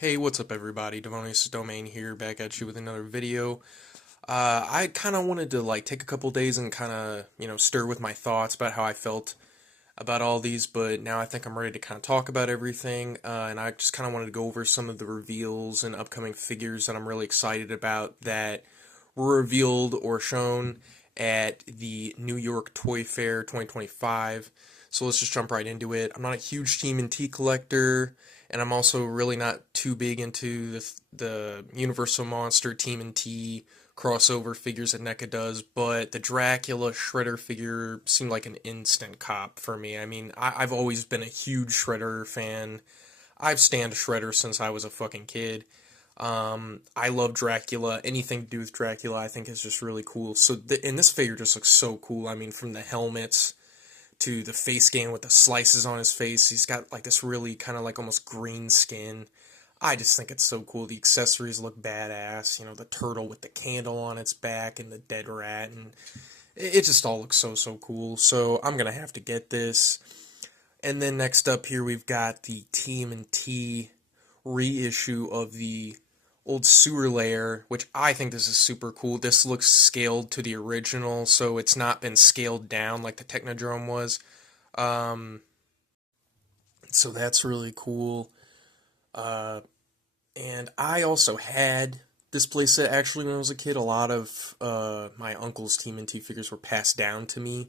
Hey, what's up everybody? Devonius Domain here, back at you with another video. I kind of wanted to take a couple days and kind of, stir with my thoughts about how I felt about all these, but now I think I'm ready to kind of talk about everything, and I just kind of wanted to go over some of the reveals and upcoming figures that I'm really excited about that were revealed or shown at the New York Toy Fair 2025. So let's just jump right into it. I'm not a huge TMNT collector, and I'm also really not too big into the Universal Monster TMNT crossover figures that NECA does, but the Dracula Shredder figure seemed like an instant cop for me. I mean, I've always been a huge Shredder fan. I've stanned Shredder since I was a fucking kid. I love Dracula. Anything to do with Dracula, I think is just really cool. And this figure just looks so cool. I mean, from the helmets to the face scan with the slices on his face, he's got like this really kind of like almost green skin. I just think it's so cool. The accessories look badass. You know, the turtle with the candle on its back and the dead rat, and it just all looks so cool. So I'm gonna have to get this. And then next up here we've got the TMNT reissue of the old sewer layer, which I think this is super cool. This looks scaled to the original, so it's not been scaled down like the Technodrome was. Um, so that's really cool. Uh, and I also had this playset actually when I was a kid. A lot of my uncle's TMNT figures were passed down to me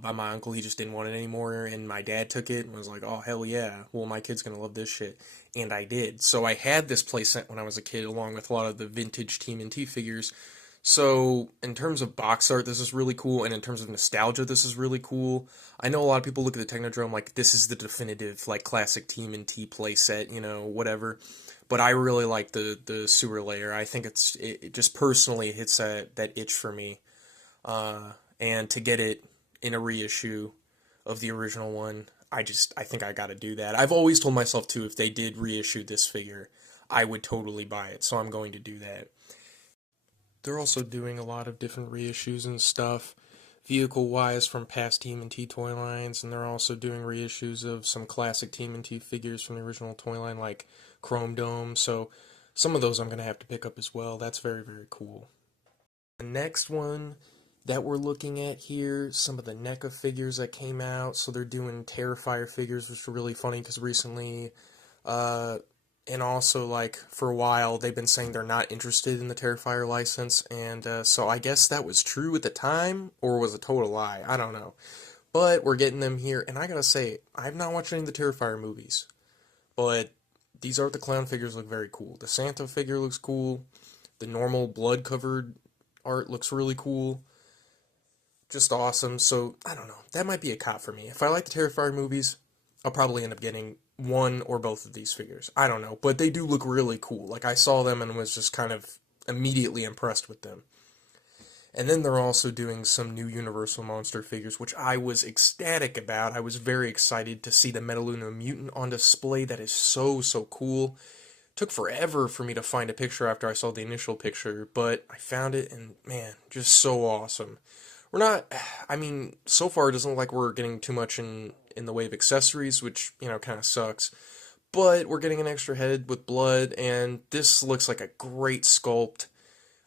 by my uncle. He just didn't want it anymore, and my dad took it and was like, "Oh hell yeah! Well, my kid's gonna love this shit," and I did. So I had this playset when I was a kid, along with a lot of the vintage TMNT figures. So in terms of box art, this is really cool, and in terms of nostalgia, this is really cool. I know a lot of people look at the Technodrome like this is the definitive, like classic TMNT playset, whatever. But I really like the sewer layer. I think it just personally hits that itch for me. And to get it in a reissue of the original one, I think I got to do that. I've always told myself too, if they did reissue this figure, I would totally buy it. So I'm going to do that. They're also doing a lot of different reissues and stuff, vehicle wise from past TMNT toy lines, and they're also doing reissues of some classic TMNT figures from the original toy line, like Chrome Dome. So some of those I'm going to have to pick up as well. That's very cool. The next one that we're looking at here, some of the NECA figures that came out. So they're doing Terrifier figures, which are really funny because recently, uh, and also like for a while, they've been saying they're not interested in the Terrifier license, and so I guess that was true at the time, or was a total lie. I don't know. But we're getting them here, and I gotta say, I've not watched any of the Terrifier movies, but these Art the Clown figures look very cool. The Santa figure looks cool. The normal blood covered art looks really cool. Just awesome. So I don't know. That might be a cop for me. If I like the Terrifier movies, I'll probably end up getting one or both of these figures. I don't know, but they do look really cool. Like I saw them and was just kind of immediately impressed with them. And then they're also doing some new Universal Monster figures, which I was ecstatic about. I was very excited to see the Metaluna Mutant on display. That is so cool. Took forever for me to find a picture after I saw the initial picture, but I found it and man, just so awesome. We're not, I mean, so far it doesn't look like we're getting too much in the way of accessories, which, kind of sucks. But we're getting an extra head with blood, and this looks like a great sculpt.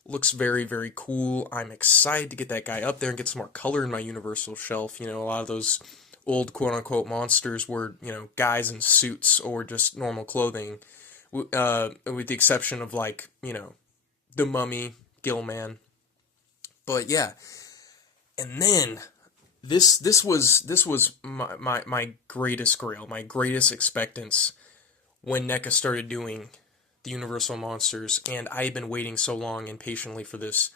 Looks very cool. I'm excited to get that guy up there and get some more color in my Universal shelf. A lot of those old quote unquote monsters were, guys in suits or just normal clothing, with the exception of like, the Mummy, Gillman. But yeah, and then this was my greatest grail, my greatest expectance when NECA started doing the Universal Monsters, and I had been waiting so long and patiently for this.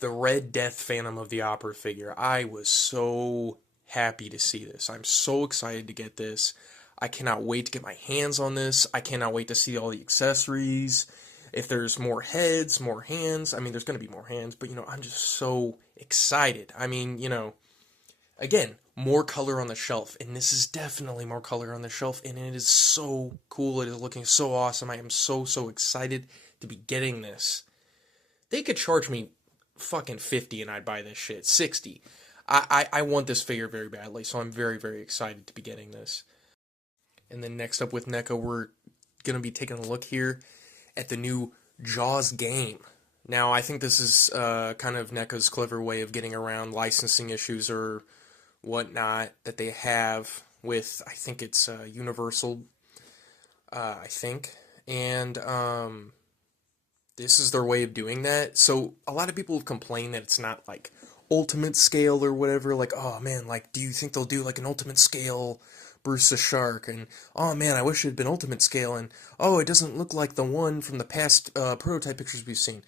The Red Death Phantom of the Opera figure. I was so happy to see this. I'm so excited to get this. I cannot wait to get my hands on this. I cannot wait to see all the accessories. If there's more heads, more hands. I mean, there's going to be more hands, but I'm just so excited. I mean, again, more color on the shelf, and this is definitely more color on the shelf, and it is so cool. It is looking so awesome. I am so excited to be getting this. They could charge me fucking 50 and I'd buy this shit. 60. I want this figure very badly, so I'm very excited to be getting this. And then next up with NECA, we're going to be taking a look here at the new Jaws game. Now, I think this is kind of NECA's clever way of getting around licensing issues or whatnot that they have with, I think it's Universal, I think. And this is their way of doing that. So a lot of people have complained that it's not like ultimate scale or whatever. Like, oh man, like, do you think they'll do like an ultimate scale Bruce the Shark? And oh man, I wish it had been ultimate scale. And oh, it doesn't look like the one from the past prototype pictures we've seen.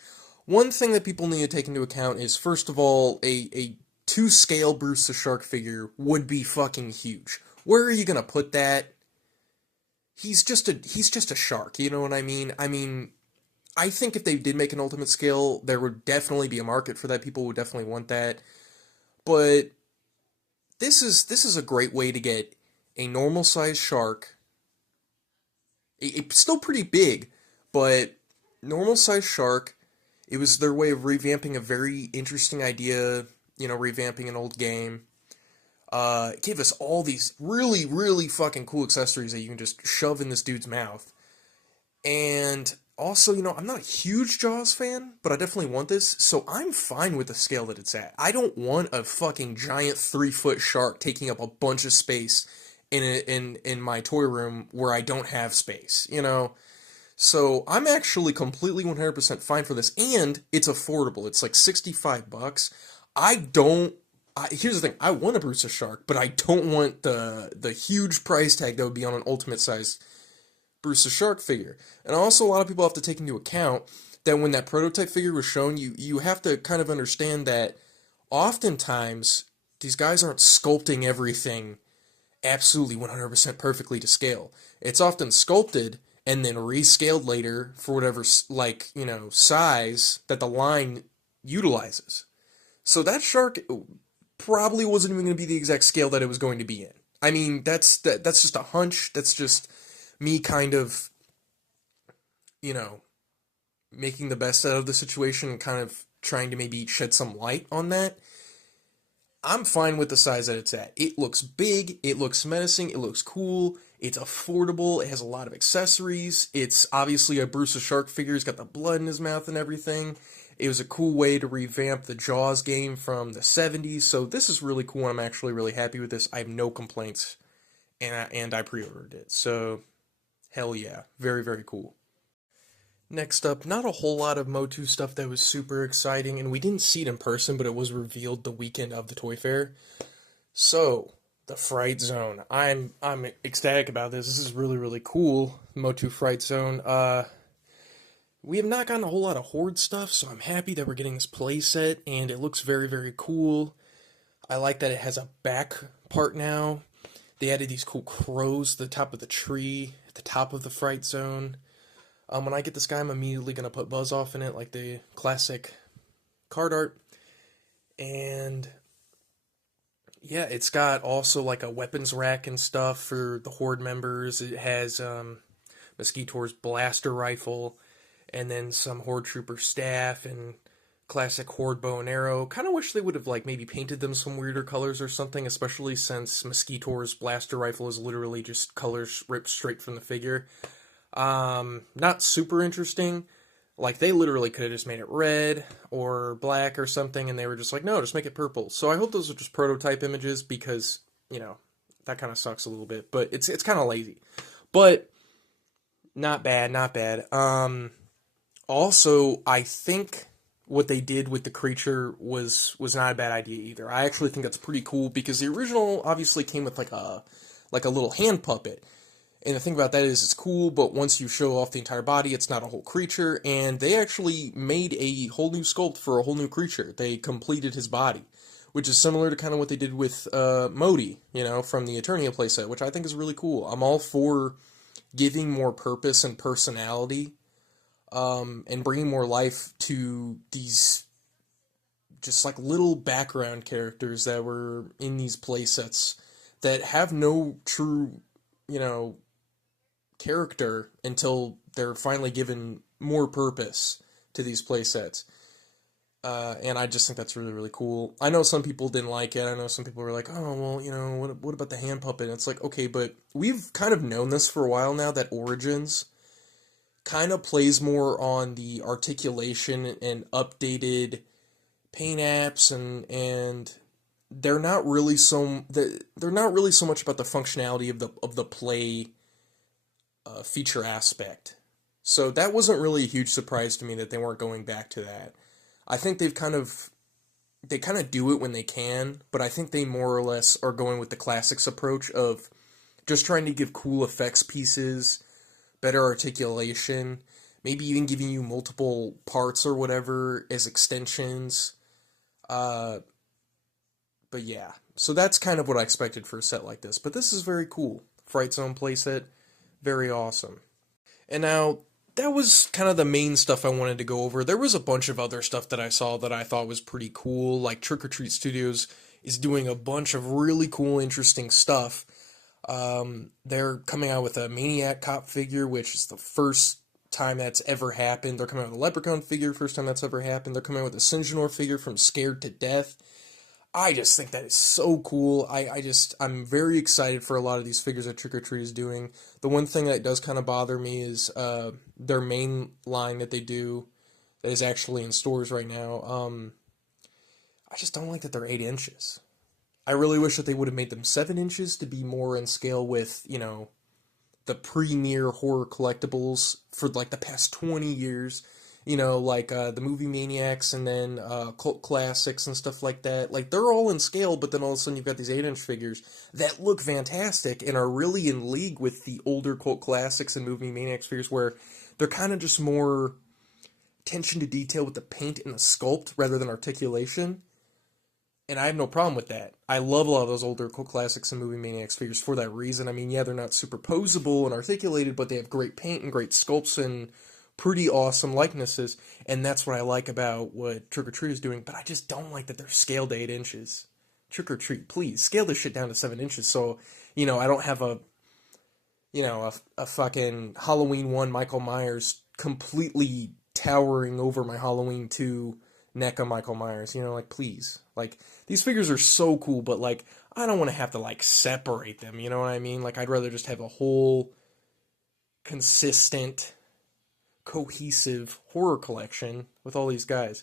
One thing that people need to take into account is, first of all, a 2-scale Bruce the Shark figure would be fucking huge. Where are you gonna put that? He's just a shark, you know what I mean? I think if they did make an ultimate scale, there would definitely be a market for that. People would definitely want that. But this is a great way to get a normal sized shark. It's still pretty big, but normal sized shark. It was their way of revamping a very interesting idea, revamping an old game. It gave us all these really, really fucking cool accessories that you can just shove in this dude's mouth. And also, I'm not a huge Jaws fan, but I definitely want this, so I'm fine with the scale that it's at. I don't want a fucking giant 3-foot shark taking up a bunch of space in my toy room where I don't have space, So I'm actually completely 100% fine for this, and it's affordable. It's like $65. Here's the thing, I want a Bruce the Shark, but I don't want the huge price tag that would be on an ultimate size Bruce the Shark figure. And also, a lot of people have to take into account that when that prototype figure was shown, you have to kind of understand that oftentimes these guys aren't sculpting everything absolutely 100% perfectly to scale. It's often sculpted and then rescaled later for whatever, size that the line utilizes. So that shark probably wasn't even going to be the exact scale that it was going to be in. I mean, that's just a hunch. That's just me kind of, making the best out of the situation and kind of trying to maybe shed some light on that. I'm fine with the size that it's at. It looks big, it looks menacing, it looks cool, it's affordable, it has a lot of accessories, it's obviously a Bruce the Shark figure, he's got the blood in his mouth and everything. It was a cool way to revamp the Jaws game from the 70s, so this is really cool, and I'm actually really happy with this. I have no complaints, and I pre-ordered it, so hell yeah, very, very cool. Next up, not a whole lot of Motu stuff that was super exciting, and we didn't see it in person, but it was revealed the weekend of the Toy Fair. So, the Fright Zone. I'm ecstatic about this. This is really, really cool. Motu Fright Zone. We have not gotten a whole lot of Horde stuff, so I'm happy that we're getting this playset, and it looks very, very cool. I like that it has a back part now. They added these cool crows to the top of the tree, at the top of the Fright Zone. When I get this guy, I'm immediately going to put Buzz Off in it, like the classic card art. And yeah, it's got also like a weapons rack and stuff for the Horde members. It has Mosquito's blaster rifle, and then some Horde Trooper staff, and classic Horde bow and arrow. Kind of wish they would have like maybe painted them some weirder colors or something, especially since Mosquito's blaster rifle is literally just colors ripped straight from the figure. Not super interesting. Like, they literally could have just made it red or black or something, and they were just like, no, just make it purple. So I hope those are just prototype images, because, that kind of sucks a little bit. But it's kind of lazy. But, not bad, not bad. Also, I think what they did with the creature was not a bad idea either. I actually think that's pretty cool, because the original obviously came with like a little hand puppet. And the thing about that is it's cool, but once you show off the entire body, it's not a whole creature, and they actually made a whole new sculpt for a whole new creature. They completed his body, which is similar to kind of what they did with Modi, from the Eternia playset, which I think is really cool. I'm all for giving more purpose and personality, and bringing more life to these just like little background characters that were in these playsets that have no true, character until they're finally given more purpose to these playsets. And I just think that's really, really cool. I know some people didn't like it. I know some people were like, oh, well, what about the hand puppet? And it's like, okay, but we've kind of known this for a while now, that Origins kind of plays more on the articulation and updated paint apps, and they're not really so much about the functionality of the play feature aspect. So that wasn't really a huge surprise to me that they weren't going back to that. I think they kind of do it when they can, but I think they more or less are going with the classics approach of just trying to give cool effects pieces, better articulation, maybe even giving you multiple parts or whatever as extensions. Uh, but yeah, so that's kind of what I expected for a set like this. But this is very cool. Fright Zone playset, very awesome. And now, that was kind of the main stuff I wanted to go over. There was a bunch of other stuff that I saw that I thought was pretty cool, like Trick or Treat Studios is doing a bunch of really cool, interesting stuff. They're coming out with a Maniac Cop figure, which is the first time that's ever happened. They're coming out with a Leprechaun figure, first time that's ever happened. They're coming out with a Sinjanor figure from Scared to Death. I just think that is so cool. I'm very excited for a lot of these figures that Trick or Treat is doing. The one thing that does kind of bother me is their main line that they do that is actually in stores right now. I just don't like that they're 8 inches. I really wish that they would have made them 7 inches to be more in scale with, the premier horror collectibles for like the past 20 years. Like the movie Maniacs and then cult classics and stuff like that. Like, they're all in scale, but then all of a sudden you've got these 8-inch figures that look fantastic and are really in league with the older cult classics and movie Maniacs figures, where they're kind of just more attention to detail with the paint and the sculpt rather than articulation. And I have no problem with that. I love a lot of those older cult classics and movie Maniacs figures for that reason. I mean, yeah, they're not superposable and articulated, but they have great paint and great sculpts and pretty awesome likenesses, and that's what I like about what Trick or Treat is doing, but I just don't like that they're scaled to 8 inches. Trick or Treat, please, scale this shit down to 7 inches so, I don't have a fucking Halloween 1 Michael Myers completely towering over my Halloween 2 NECA Michael Myers, like, please. Like, these figures are so cool, but, like, I don't want to have to, like, separate them, you know what I mean? Like, I'd rather just have a whole consistent cohesive horror collection with all these guys.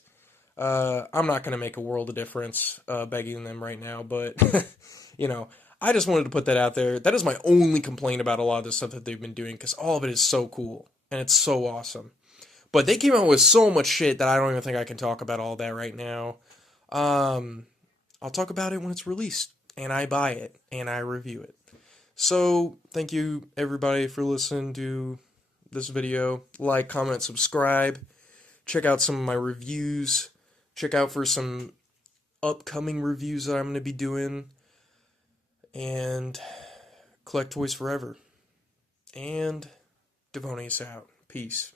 I'm not going to make a world of difference begging them right now, but, I just wanted to put that out there. That is my only complaint about a lot of the stuff that they've been doing, because all of it is so cool, and it's so awesome. But they came out with so much shit that I don't even think I can talk about all that right now. I'll talk about it when it's released, and I buy it, and I review it. So, thank you, everybody, for listening to this video. Like, comment, subscribe. Check out some of my reviews. Check out for some upcoming reviews that I'm going to be doing. And collect toys forever. And Devonius out. Peace.